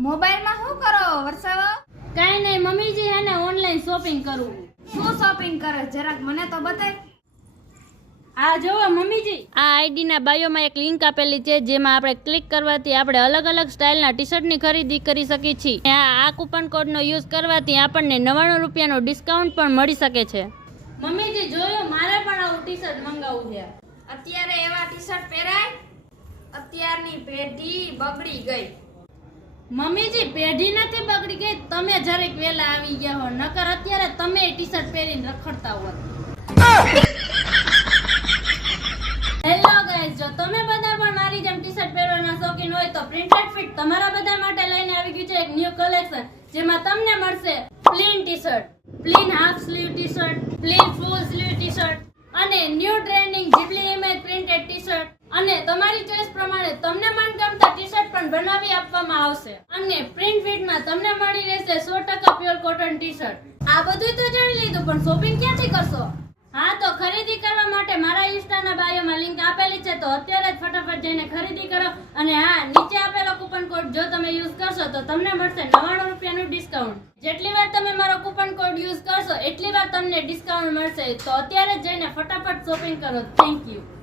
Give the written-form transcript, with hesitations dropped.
મોબાઈલમાં શું કરો વરસાવો? કાઈ નહીં મમ્મીજી, હે ને ઓનલાઈન શોપિંગ કરું. શું શોપિંગ કરે જરાક મને તો બતાય. આ જોવો મમ્મીજી, આ આઈડી ના બાયોમાં એક લિંક આપેલી છે, જેમાં આપણે ક્લિક કરવાથી આપણે અલગ અલગ સ્ટાઇલના ટી-શર્ટની ખરીદી કરી શકીએ છીએ. આ કૂપન કોડનો યુઝ કરવાથી આપણને 99 રૂપિયાનો ડિસ્કાઉન્ટ પણ મળી શકે છે. મમ્મીજી જોયું, મારે પણ આવું ટી-શર્ટ મંગાવવું છે. અત્યારે એવા ટી-શર્ટ પહેરાય? અત્યારની પેઢી બગડી ગઈ. મમ્મીજી પેઢી નથી બગડી ગઈ, તમે જરીક વેલા આવી ગયા હો, નકર અત્યારે તમે ટી-શર્ટ પહેરીને રખડતા હોત. હેલો ગાઈસ, જો તમે બધા પણ મારી જેમ ટી-શર્ટ પહેરવાના શોખીન હોય તો પ્રિન્ટેડ ફિટ તમારા બધા માટે લઈને આવી ગયું છે એક ન્યૂ કલેક્શન, જેમાં તમને મળશે plain T-shirt, plain half sleeve T-shirt, plain full sleeve T-shirt અને new trending Ghibli image printed T-shirt, અને તમારી ચોઈસ પ્રમાણે તમને મનગમતા ટી-શર્ટ પણ બનાવી આપવામાં આવશે. અને પ્રિન્ટ ફિટમાં તમને મળી રહેશે 100% પ્યોર કોટન ટી-શર્ટ. આ બધું તો જાણી લીધું, પણ શોપિંગ ક્યાંથી કરશો? હા, તો ખરીદી કરવા માટે મારા ઇન્સ્ટાના બાયોમાં લિંક આપેલી છે, તો અત્યારે જ ફટાફટ જઈને ખરીદી કરો. અને હા, નીચે આપેલો કૂપન કોડ જો તમે યુઝ કરશો તો તમને મળશે 99 રૂપિયાનું ડિસ્કાઉન્ટ. જેટલી વાર તમે મારો કૂપન કોડ યુઝ કરશો એટલી વાર તમને ડિસ્કાઉન્ટ મળશે. તો અત્યારે જ જઈને ફટાફટ શોપિંગ કરો. Thank you.